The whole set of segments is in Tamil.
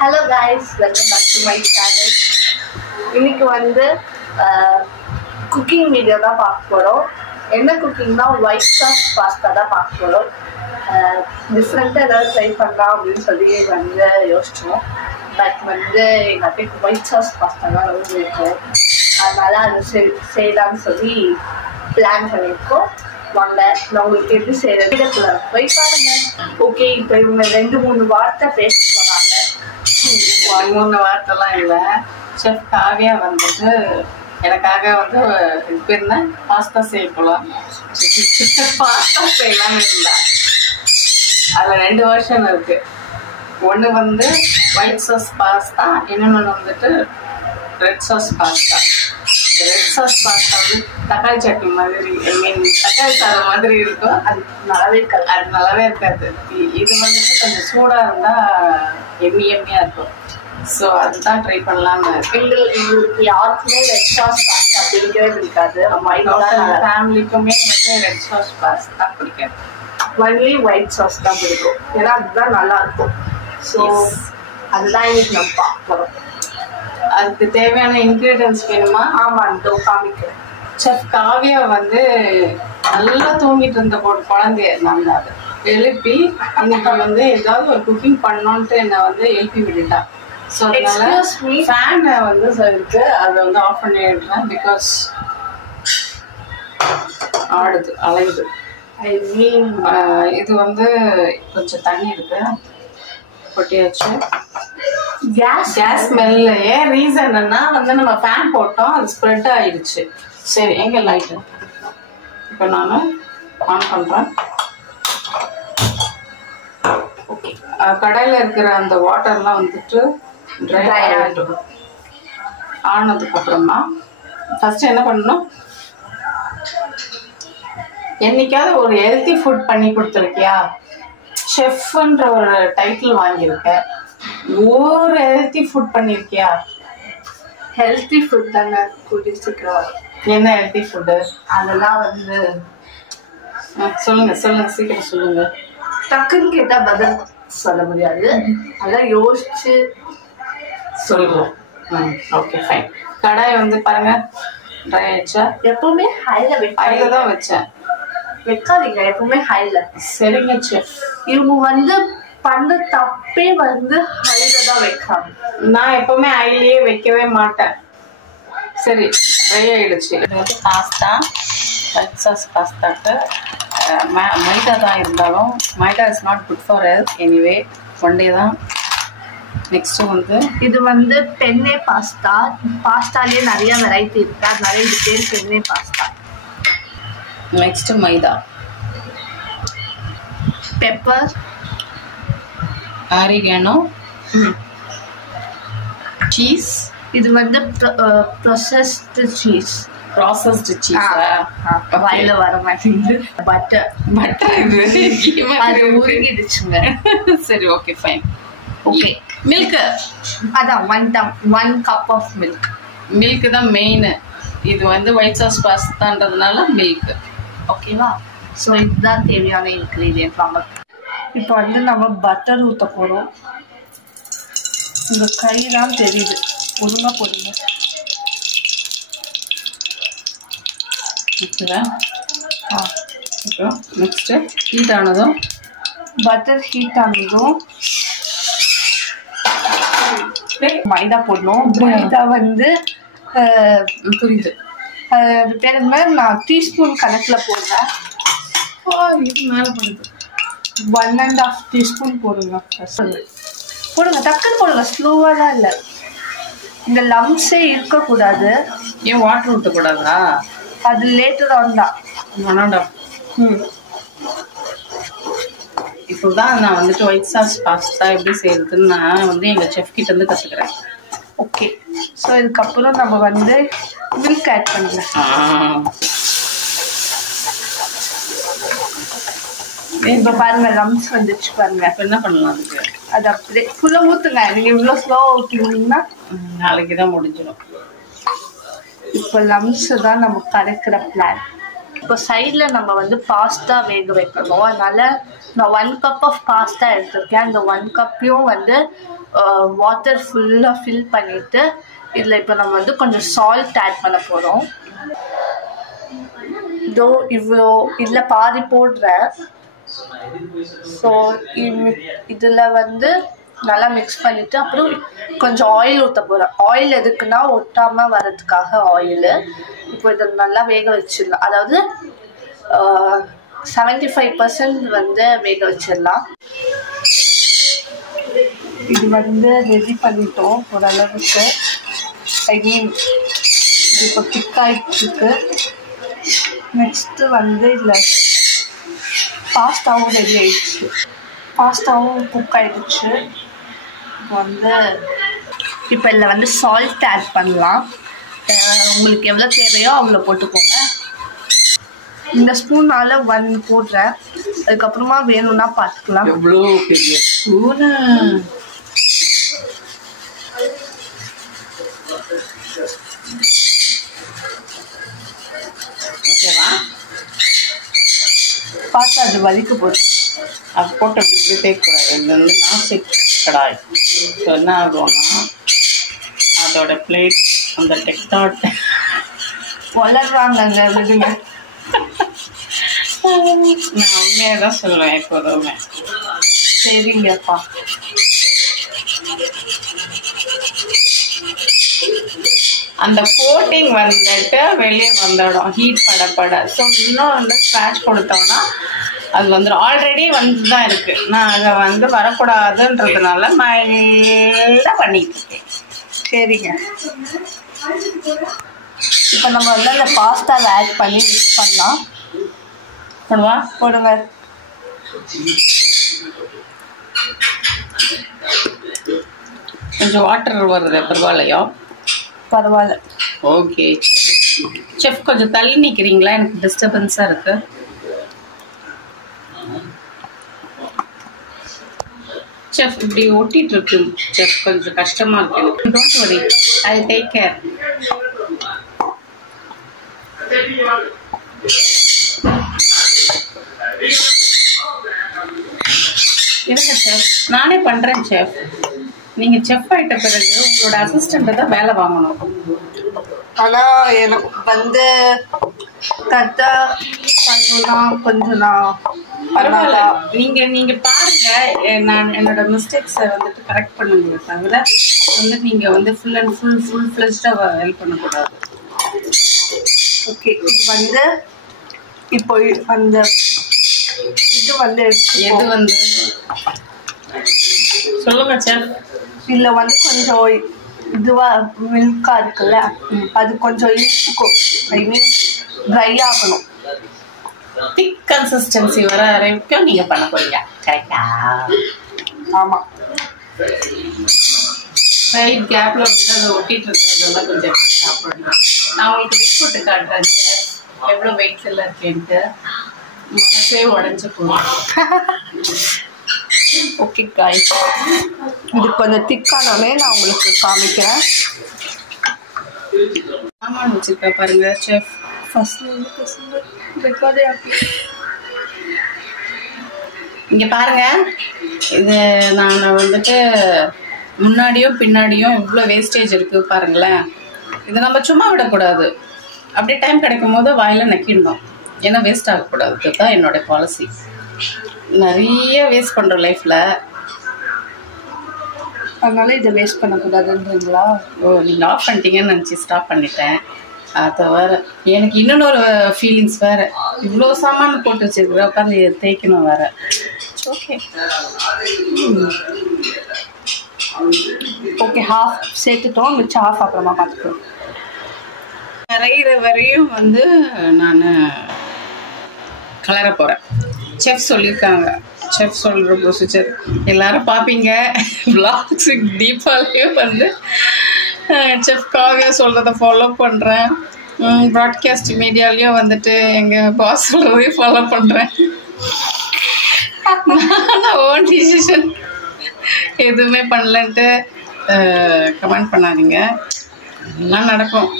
Hello guys, welcome back to my channel. இன்னைக்கு வந்து குக்கிங் வீடியோ தான் பார்க்க போகிறோம். என்ன குக்கிங்னா ஒயிட் சாஸ் பாஸ்தா தான் பார்க்க போகிறோம். டிஃப்ரெண்ட்டாக ஏதாவது ட்ரை பண்ணலாம் அப்படின்னு சொல்லி வந்து யோசிச்சோம். பட் வந்து எங்கள் அத்தைக்கு ஒயிட் சாஸ் பாஸ்தா தான் ரொம்ப இருக்கும். அதனால் அது செய்யலாம்னு சொல்லி பிளான் பண்ணியிருக்கோம். வாங்க நான் உங்களுக்கு எப்படி செய்யறது போய் பாருங்க. ஓகே, இப்போ இவங்க 2-3 வார்த்தை பேச போகிறாங்க. 3 வார்த்தைலாம் இல்லை. செஃப் காவியா வந்துட்டு எனக்காக வந்து பேர்னா பாஸ்தா செய்ய போகலாம், பாஸ்தா செய்யலாம்னு இருந்தா. அதில் 2 வருஷன் இருக்கு. ஒன்று வந்து ஒயிட் சாஸ் பாஸ்தா, இன்னொன்று வந்துட்டு red sauce pasta. Red sauce pasta வந்து தக்காளி சட்னி மாதிரி, தக்காளி சாதம் மாதிரி இருக்கும். அது நல்லாவே இருக்காது. இது வந்துட்டு கொஞ்சம் சூடாக இருந்தால் எம்மியாக இருக்கும். ஸோ அதுதான் ட்ரை பண்ணலான்னு. எங்களுக்கு யாருக்குமே ரெட் சாஸ் பாஸ்தா பிடிக்கவே பிடிக்காது. ஃபேமிலிக்குமே வந்து ரெட் சாஸ் பாஸ்தா பிடிக்காது. ஒன்லி ஒயிட் சாஸ் தான் பிடிக்கும். ஏன்னா அதுதான் நல்லா இருக்கும். ஸோ அதுதான் இன்னைக்கு நம்ம பார்க்க போகிறோம். அதுக்கு தேவையான இன்க்ரீடியன்ஸ் வேணுமா? ஆமாம், இதோ காமிக்கிறேன். செஃப் காவியா வந்து நல்லா தூங்கிட்டு இருந்த குழந்தைய நான் அதை எழுப்பி இன்னைக்கு வந்து ஏதாவது ஒரு குக்கிங் பண்ணோன்ட்டு என்னை வந்து எழுப்பி விட்டுட்டா. ஸோ அதனால ஃபேனை வந்து இருக்கு, அதை வந்து ஆஃப் பண்ணிடுறேன். பிகாஸ் ஆடுது, அலையுது. ஐ மீன் இது வந்து கொஞ்சம் தண்ணி இருக்கு, கொட்டியாச்சு. கேஸ் ஸ்மெல்ல ஏன் ரீசன் என்னன்னா வந்து நம்ம ஃபேன் போட்டோம், அது ஸ்ப்ரெட் ஆயிடுச்சு. சரி, எங்க லைட்டு இப்போ நான் ஆன் பண்றேன். ஓகே, கடையில் இருக்கிற அந்த வாட்டர்லாம் வந்துட்டு ட்ரை ஆகிடும். ஆனதுக்கு அப்புறமா ஃபர்ஸ்ட் என்ன பண்ணணும், என்னைக்காவது ஒரு ஹெல்த்தி ஃபுட் பண்ணி கொடுத்துருக்கியா? ஷெஃப்ன்ற ஒரு டைட்டில் வாங்கியிருக்க, ஒரு ஹெல்த்தி ஃபுட் பண்ணியிருக்கியா? ஹெல்த்தி ஃபுட் தானே குடிச்சிக்கிறோம். என்ன ஹெல்த்தி ஃபுட்டு? அதெல்லாம் வந்து சொல்லுங்க சீக்கிரம் சொல்லுங்க. டக்குன்னு கேட்டால் பதில் சொல்ல முடியாது. அதெல்லாம் யோசிச்சு சொல்லுவோம். Okay fine. கடாய் வந்து பாருங்க ட்ரை ஆயிடுச்சா? எப்பவுமே ஹைல தான் வச்சேன், வைக்காதீங்க. எப்பவுமே ஹைல. சரிங்க செஃப். இவங்க வந்து பண்ண தப்பே வந்து ஹைல தான் வைக்காங்க. நான் எப்பவுமே ஹைலயே வைக்கவே மாட்டேன். சரி, ட்ரை ஆயிடுச்சு. இது வந்து பாஸ்தா, ஒயிட் சாஸ் பாஸ்தாக்கு மைதா தான் இருந்தாலும் maida is not good for health. Anyway one day தான். நெக்ஸ்ட் வந்து இது வந்து பென்னே பாஸ்தா. பாஸ்தாலே நிறைய வெரைட்டி இருக்கு, அதனால இது பேர் பென்னே பாஸ்தா. நெக்ஸ்ட் மைதா, பெப்பர், ஆரிகானோ, சீஸ். இது வந்து ப்ராசஸ்டு சீஸ். வாயில வர மாட்டேங்குது. பட்டர் அது உருகிடுச்சுங்க. சரி, ஓகே ஃபைன். Okay, milk. அதான் 1 கப் ஆஃப் மில்க். மில்க் தான் மெயின். இது வந்து ஒயிட் சாஸ் பாஸ்தான்றதுனால மில்க். ஓகேவா? ஸோ இதுதான் தேவையான இன்க்ரீடியன்ட் நமக்கு. இப்போ வந்து நம்ம பட்டர் ஊற்ற போகிறோம். உங்கள் கையெல்லாம் தெரியுது, ஒழுங்காக போடுங்க. அப்புறம் நெக்ஸ்ட்டு ஹீட் ஆனதும் பட்டர் ஹீட் ஆனதும் மைதா போடணும். மைதா வந்து புரியுது, அது பேர் என்ன, நான் டீஸ்பூன் கணக்கில் போடுறேன். இது மேலே போடுது. 1.5 டீஸ்பூன் போடுங்க. போடுங்க, டக்குன்னு போடுங்க, ஸ்லோவாலாம் இல்லை. இந்த லம்ஸே இருக்கக்கூடாது. ஏன் வாட்டர் ஊற்றக்கூடாதா? அது லேட்டர் ஆன் தான். வேணாண்டா. இப்போ தான் நான் வந்துட்டு ஒயிட் சாஸ் பாஸ்தா எப்படி செய்யறதுன்னு நான் வந்து எங்கள் செஃப் கிட்ட இருந்து கற்றுக்கிறேன். ஓகே, ஸோ இதுக்கப்புறம் நம்ம வந்து மில்க் ஆட் பண்ணலாம். இப்போ பாருங்க, லம்ஸ் வந்துச்சு பாருங்க. இப்போ என்ன பண்ணலாம் அதுக்கு? அது அப்படியே ஃபுல்லாக ஊற்றுங்க. நீங்கள் இவ்வளோ ஸ்லோவாக ஊற்றிங்கன்னா நாளைக்கு தான் முடிஞ்சிடும். இப்போ லம்ஸ் தான் நம்ம கரைக்கிற பிளான். இப்போ சைடில் நம்ம வந்து பாஸ்தா வேக வைக்கணும். அதனால நான் 1 கப் ஆஃப் பாஸ்தா எடுத்திருக்கேன். அந்த 1 கப்பையும் வந்து வாட்டர் ஃபுல்லாக ஃபில் பண்ணிவிட்டு இதில் இப்போ நம்ம வந்து கொஞ்சம் சால்ட் ஆட் பண்ண போகிறோம். இதோ இவ்வளோ இதில் பாதி போடுறேன். ஸோ இதில் வந்து நல்லா மிக்ஸ் பண்ணிவிட்டு அப்புறம் கொஞ்சம் ஆயில் ஊற்ற போகிறேன். ஆயில் எதுக்குன்னா ஒட்டாமல் வர்றதுக்காக ஆயிலு. இப்போ இதை நல்லா வேக வச்சிடலாம். அதாவது 75% வந்து வேக வச்சிடலாம். இது வந்து ரெடி பண்ணிட்டோம் ஓரளவுக்கு. ஐ மீன் இது இப்போ திக்காயிட்டுருக்கு. நெக்ஸ்ட்டு வந்து இதில் பாஸ்தாவும் ரெடி ஆயிடுச்சு. பாஸ்தாவும் குக் ஆகிடுச்சு. வந்து இப்போ இதில் வந்து சால்ட் ஆட் பண்ணலாம். உங்களுக்கு எவ்வளோ தேவையோ அவ்வளோ போட்டுக்கோங்க. இந்த ஸ்பூனால் 1 போடுறேன். அதுக்கப்புறமா வேணும்னா பார்த்துக்கலாம். எவ்வளோ பெரிய ஸ்பூனு! ஓகேவா? பார்த்து அது வலிக்க போகுது. அது போட்டு அப்படி இப்படி தேய்க்கூடாது. இது வந்து நாஸ்டிக் கடாய். ஸோ என்ன ஆகும்னா அதோட பிளேட் அந்த டெக்டாட் வளர்றாங்க விடுங்க. நான் உண்மையாக தான் சொல்லுவேன் எப்போதுமே. சரிங்கப்பா. அந்த கோட்டிங் வந்துட்டு வெளியே வந்துடும் ஹீட் படப்பட. ஸோ இன்னும் வந்து ஸ்க்ராட்ச் கொடுத்தோம்னா அது வந்துடும். ஆல்ரெடி வந்து தான் இருக்குது. நான் அதை வந்து வரக்கூடாதுன்றதுனால மைல்டாக பண்ணிட்டு இருக்கேன். சரிங்க. இப்போ நம்ம வந்து அந்த பாஸ்தாவை ஆட் பண்ணி மிக்ஸ் பண்ணலாம். போடுங்க. கொஞ்சம் வாட்டர் வருது, பரவாயில்லையோ? பரவாயில்ல. ஓகே செஃப், கொஞ்சம் தள்ளி நிற்கிறீங்களா? எனக்கு டிஸ்டர்பன்ஸாக இருக்கு. செஃப் இப்படி ஒட்டிட்டு இருக்கு செஃப், கொஞ்சம் கஷ்டமா இருக்கு. Don't worry, I take care. இருங்க செஃப், நானே பண்றேன் செஃப். நீங்க செஃப் ஆயிட்ட பிறகு உங்களோட அசிஸ்டன்ட் தான் வேலை வாங்கணும். ஆனால் எனக்கு வந்து கரெக்டாக பண்ணணும்னா கொஞ்சம் நான் பரவாயில்ல. நீங்க பாருங்க, நான் என்னோட மிஸ்டேக்ஸை வந்துட்டு கரெக்ட் பண்ணுங்க. தவிர வந்து நீங்க வந்து ஃபுல் அண்ட் ஃபுல் ஃப்ளெஷ்டாக ஹெல்ப் பண்ணக்கூடாது. ஓகே. இது வந்து இப்போ அந்த இது வந்து எது வந்து சொல்லுங்க செஃப். இதில் வந்து கொஞ்சம் இதுவா மில்கா இருக்குல்ல, அது கொஞ்சம் இழுத்துக்கும். ஐ மீன் ட்ரை ஆகணும். திக் கன்சிஸ்டன்சி வர வரைக்கும் நீங்க பண்ண போறீங்க, கரெக்டா? ஆமா. சைட் கேப்ல வந்து அதை ஒட்டிட்டு இருக்கிறதெல்லாம் கொஞ்சம் சாப்பிடணும். நான் உங்களுக்கு வெயிட் போட்டு காட்டுறேன் எவ்வளோ வெயிட் எல்லாம் இருக்கேன்ட்டு. மனசே உடஞ்சு போகும். ஓகே காய்ஸ், இது கொஞ்சம் திக்கானே நான் உங்களுக்கு காமிக்கிறேன். சாமான் வச்சிருக்கா பாருங்க செஃப். இங்க பாருங்க, இது நான் வந்துட்டு முன்னாடியும் பின்னாடியும் இவ்வளோ வேஸ்டேஜ் இருக்கு பாருங்களேன். இதை நம்ம சும்மா விடக்கூடாது. அப்படியே டைம் கிடைக்கும் போது வாயில நக்கிடணும். ஏன்னா வேஸ்ட் ஆகக்கூடாது. இதுதான் என்னோட பாலிசி. நிறைய வேஸ்ட் பண்றோம் லைஃப்ல, அதனால இதை வேஸ்ட் பண்ணக்கூடாதுன்றீங்களா? ஓ, நீங்க ஆஃப் பண்ணிட்டீங்கன்னு நினச்சி ஸ்டாப் பண்ணிட்டேன். அதை வேற எனக்கு இன்னொரு ஃபீலிங்ஸ் வேற. இவ்வளோ சாமான் போட்டு வச்சிருக்கிற, உட்காந்து தேய்க்கணும் வேற. ஓகே ஓகே, ஹாஃப் சேர்த்துட்டோம், மிச்சம் ஹாஃப் அப்புறமா பார்த்துக்கோம். நிறையிற வரையும் வந்து நான் கலர போகிறேன். செஃப் சொல்லியிருக்காங்க, செஃப் சொல்கிற ப்ரொசீஜர் எல்லாரும் பார்ப்பீங்க. விளாக்ஸ் டீப்பாலையும் வந்து செஃப் காவியா சொல்கிறத ஃபாலோ பண்ணுறேன். ப்ராட்காஸ்ட் மீடியாலையும் வந்துட்டு எங்கள் பாஸ் சொல்கிறதையும் ஃபாலோ பண்ணுறேன். நான் ஓன் டிசிஷன் எதுவுமே பண்ணலன்ட்டு கமெண்ட் பண்ணாதீங்க. எல்லாம் நடக்கும்.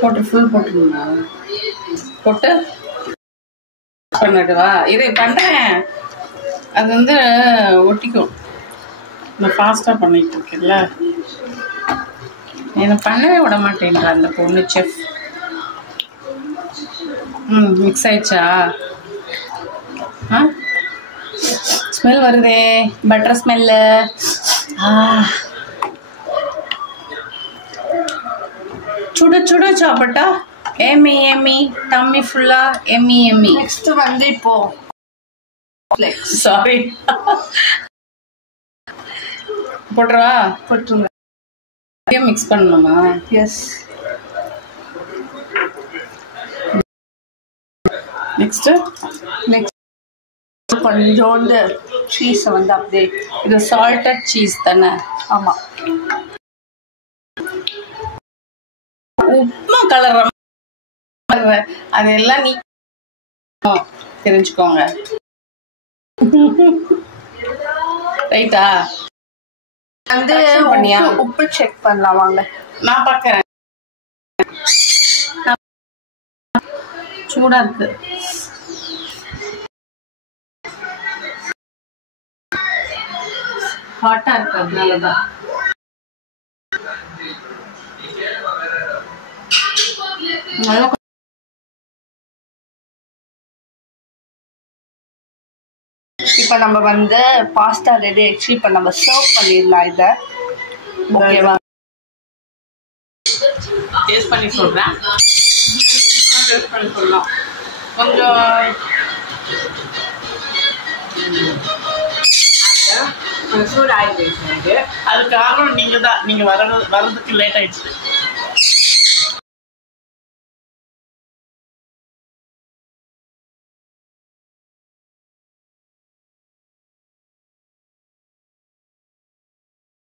போட்டு ஃபுல் போட்டுருங்க. போட்டு பண்ணிடுவா. இதை பண்ணுறேன், அது வந்து ஒட்டிக்கும். நான் ஃபாஸ்ட்டாக பண்ணிட்டு இருக்கேன்ல, என்னை பண்ணவே விட மாட்டேன்றா அந்த பொண்ணு செஃப். மிக்ஸ் ஆயிடுச்சா? ஸ்மெல் வருதே, பட்டர் ஸ்மெல்லு. சுட சுட சாப்பிட்டா எம்மி எம்மி, டம்மி ஃபுல்லா எம்மி எம்மி. நெக்ஸ்ட் வந்து இப்போ சாரி போட்டுருவா. போட்டுருங்க. மிக்ஸ் பண்ணணுமா? எஸ். நெக்ஸ்ட் கொஞ்சோண்டு சீஸை வந்து அப்படியே, இது சால்டட் சீஸ் தானே? ஆமா. உப்புமா கலர் அதெல்லாம் நீ தெரிஞ்சுக்கோங்க. ரைட்டா? வந்து உப்பு செக் பண்ணலாம் வாங்க. நான் பார்க்கறேன். சூடா இருக்கு. ஹாட்டா இருக்கு, அதனாலதான். இப்ப நம்ம வந்து பாஸ்தா ரெடி ஆயிடுச்சு. இப்ப நம்ம சர்வ் பண்ணிடலாம். இத ஓகேவா? டேஸ்ட் பண்ணி சொல்றேன். டேஸ்ட் பண்ணி சொல்லலாம். கொஞ்சம் சூடு ஆயிடுச்சு. அது காரணம் நீங்க தான். நீங்க வர்றதுக்கு லேட் ஆயிடுச்சு.